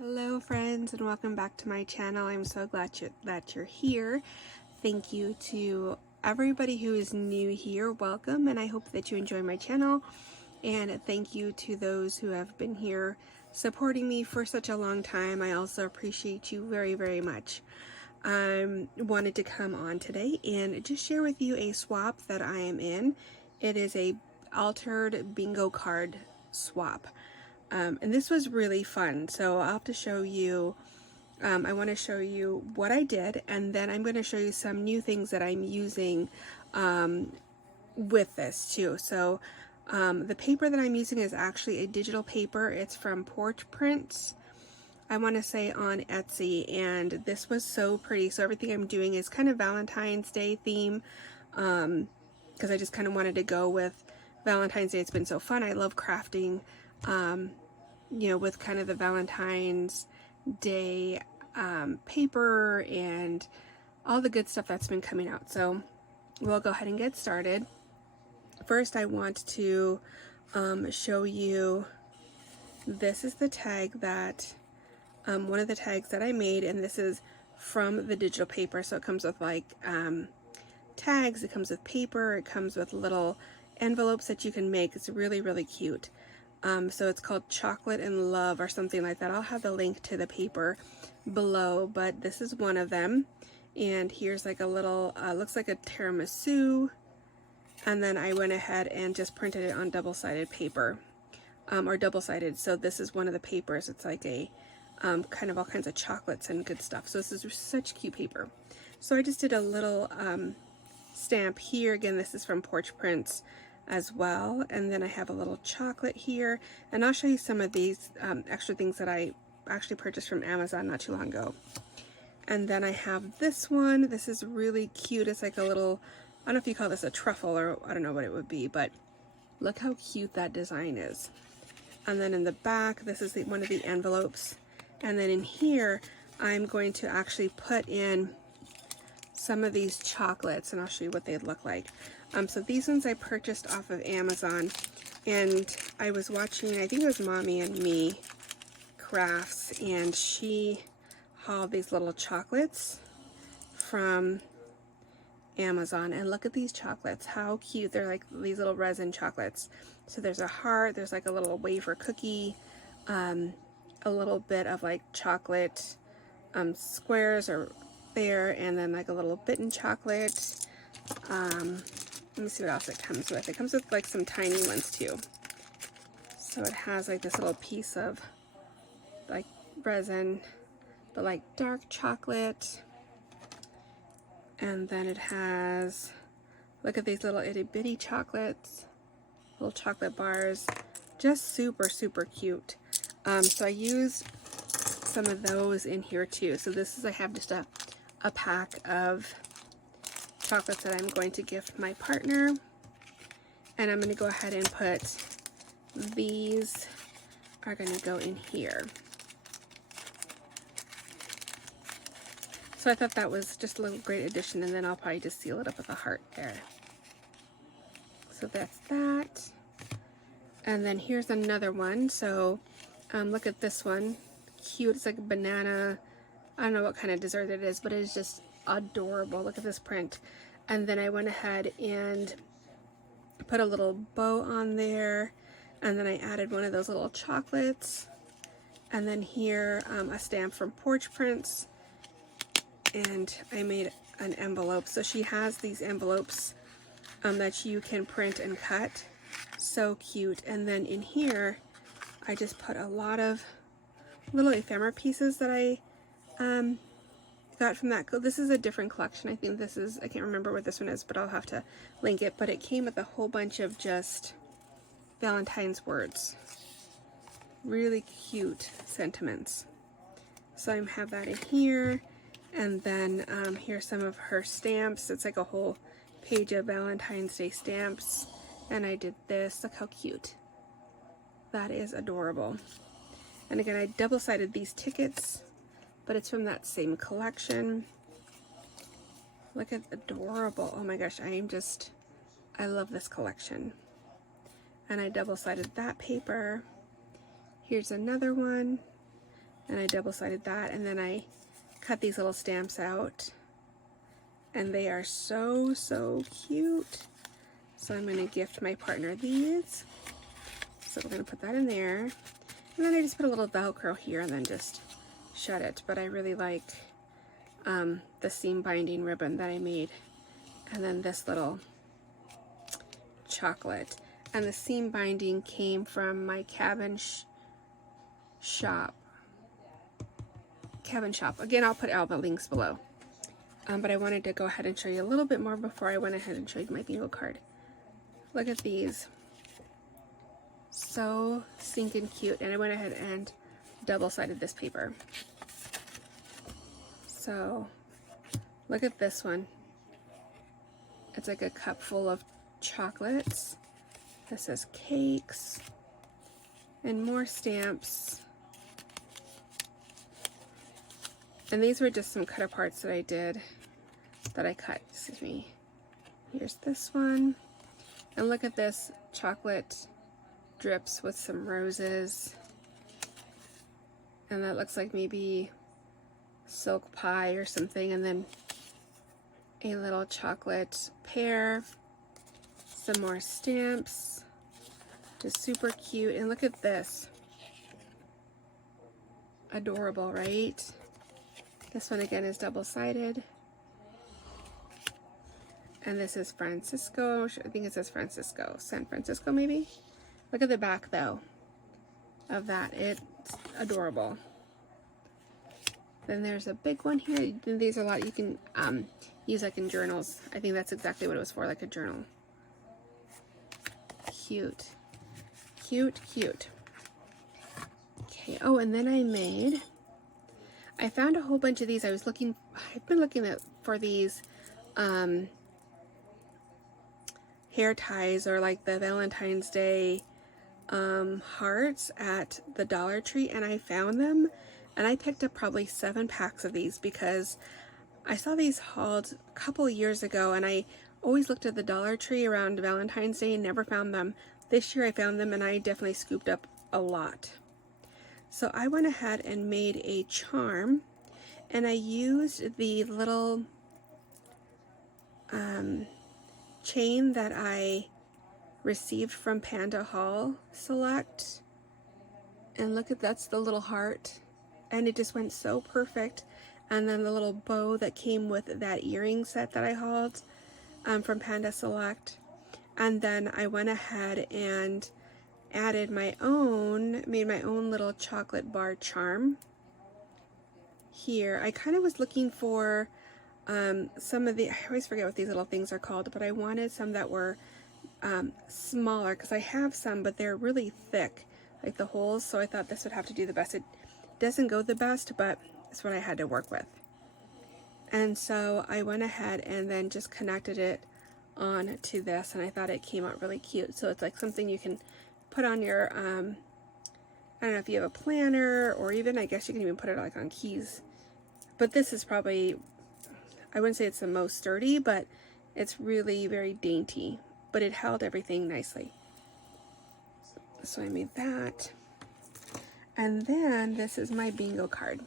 Hello friends, and welcome back to my channel. I'm so glad that you're here. Thank you to everybody who is new here. Welcome, and I hope that you enjoy my channel. And thank you to those who have been here supporting me for such a long time. I also appreciate you very, very much. I wanted to come on today and just share with you a swap that I am in. It is a altered bingo card swap. And this was really fun, so I'll have to show you, I want to show you what I did, and then I'm going to show you some new things that I'm using with this too. So the paper that I'm using is actually a digital paper. It's from MyPorchPrints, I want to say, on Etsy, and this was so pretty. So everything I'm doing is kind of Valentine's Day theme, because I just kind of wanted to go with Valentine's Day. It's been so fun. I love crafting, you know, with kind of the Valentine's Day paper and all the good stuff that's been coming out. So we'll go ahead and get started. First, I want to show you, this is the tag that, one of the tags that I made, and this is from the digital paper. So it comes with like tags, it comes with paper, it comes with little envelopes that you can make. It's really, really cute. So it's called Chocolate and Love or something like that. I'll have the link to the paper below, but this is one of them. And here's like a little, looks like a tiramisu. And then I went ahead and just printed it on double-sided paper, or double-sided. So this is one of the papers. It's like a kind of all kinds of chocolates and good stuff. So this is such cute paper. So I just did a little stamp here. Again, this is from MyPorchPrints as well, and then I have a little chocolate here, and I'll show you some of these extra things that I actually purchased from Amazon not too long ago. And then I have this one. This is really cute. It's like a little, I don't know if you call this a truffle, or I don't know what it would be, but look how cute that design is. And then in the back, this is one of the envelopes, and then in here I'm going to actually put in some of these chocolates, and I'll show you what they'd look like. So these ones I purchased off of Amazon, and I was watching, I think it was Mommy and Me Crafts, and she hauled these little chocolates from Amazon, and look at these chocolates, how cute. They're like these little resin chocolates. So there's a heart, there's like a little wafer cookie, a little bit of like chocolate squares or there, and then like a little bitten chocolate. Let me see what else it comes with. It comes with like some tiny ones too. So it has like this little piece of like resin, but like dark chocolate. And then it has, look at these little itty bitty chocolates, little chocolate bars, just super, super cute. So I used some of those in here too. So this is, I have just a pack of chocolates that I'm going to gift my partner, and I'm going to go ahead and put, these are going to go in here. So I thought that was just a little great addition, and then I'll probably just seal it up with a heart there. So that's that. And then here's another one. So look at this one, cute. It's like a banana, I don't know what kind of dessert it is, but it is just adorable. Look at this print. And then I went ahead and put a little bow on there, and then I added one of those little chocolates, and then here a stamp from MyPorchPrints, and I made an envelope. So she has these envelopes that you can print and cut. So cute. And then in here I just put a lot of little ephemera pieces that I got from that. This is a different collection. I think this is, I can't remember what this one is, but I'll have to link it. But it came with a whole bunch of just Valentine's words. Really cute sentiments. So I have that in here. And then here's some of her stamps. It's like a whole page of Valentine's Day stamps. And I did this. Look how cute. That is adorable. And again, I double-sided these tickets, but it's from that same collection. Look at adorable. Oh my gosh, I love this collection. And I double-sided that paper. Here's another one. and I double-sided that, and then I cut these little stamps out, and they are so cute. So I'm going to gift my partner these. So we're going to put that in there, and then I just put a little Velcro here and then just shut it. But I really like the seam binding ribbon that I made, and then this little chocolate. And the seam binding came from my cabin shop. Again, I'll put all the links below. But I wanted to go ahead and show you a little bit more before I went ahead and showed you my bingo card. Look at these. So stinking cute. And I went ahead and double-sided this paper. So look at this one. It's like a cup full of chocolates. This says cakes and more stamps. And these were just some cut aparts that I did, that I cut, excuse me. Here's this one. And look at this, chocolate drips with some roses. And that looks like maybe silk pie or something. And then a little chocolate pear. Some more stamps. Just super cute. And look at this. Adorable, right? This one again is double-sided. And this is Francisco. I think it says Francisco. San Francisco, maybe? Look at the back, though, of that. It's adorable. Then there's a big one here. These are a lot you can use like in journals. I think that's exactly what it was for, like a journal. Cute. Cute, cute. Okay, oh, and then I found a whole bunch of these. I've been looking for these hair ties, or like the Valentine's Day hearts at the Dollar Tree, and I found them, and I picked up probably 7 packs of these because I saw these hauled a couple years ago, and I always looked at the Dollar Tree around Valentine's Day and never found them. This year I found them, and I definitely scooped up a lot. So I went ahead and made a charm, and I used the little chain that I received from Panda Haul Select. And look at, that's the little heart, and it just went so perfect. And then the little bow that came with that earring set that I hauled from Panda Select. And then I went ahead and added made my own little chocolate bar charm here. I kind of was looking for some of the, I always forget what these little things are called, but I wanted some that were smaller, because I have some, but they're really thick, like the holes, so I thought this would have to do the best. It doesn't go the best, but it's what I had to work with. And so I went ahead and then just connected it on to this, and I thought it came out really cute. So it's like something you can put on your, I don't know if you have a planner, or even, I guess you can even put it like on keys. But this is probably, I wouldn't say it's the most sturdy, but it's really very dainty. But it held everything nicely. So I made that. And then this is my bingo card.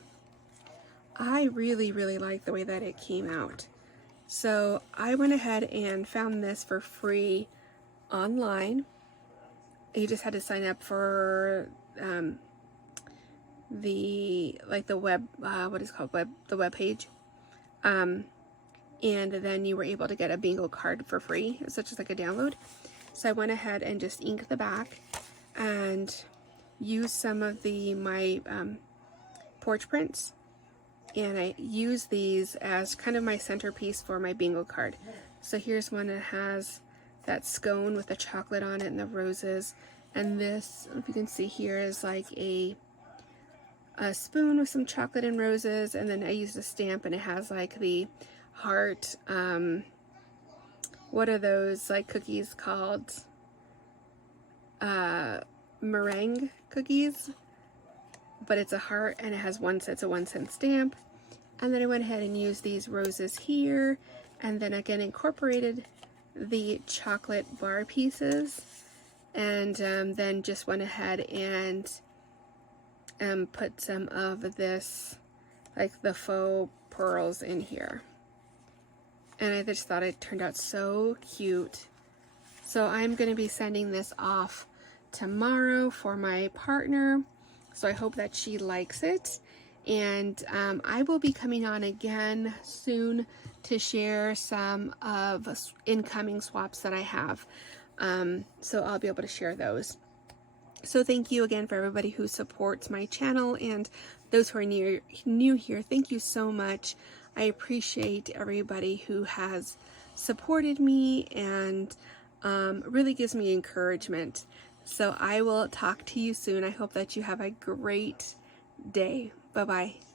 I really like the way that it came out. So I went ahead and found this for free online. You just had to sign up for the web, what is it called, the web page, and then you were able to get a bingo card for free, such as like a download. So I went ahead and just inked the back and used some of my porch prints, and I use these as kind of my centerpiece for my bingo card. So here's one that has that scone with the chocolate on it and the roses, and this, if you can see here, is like a spoon with some chocolate and roses, and then I used a stamp, and it has like the heart, what are those like cookies called, meringue cookies, but it's a heart, and it has it's a 1-cent stamp. And then I went ahead and used these roses here, and then again incorporated the chocolate bar pieces, and then just went ahead and and put some of this, like the faux pearls in here. And I just thought it turned out so cute. So I'm going to be sending this off tomorrow for my partner. So I hope that she likes it. And I will be coming on again soon to share some of incoming swaps that I have. So I'll be able to share those. So thank you again for everybody who supports my channel, and those who are new here, thank you so much. I appreciate everybody who has supported me and really gives me encouragement. So I will talk to you soon. I hope that you have a great day. Bye-bye.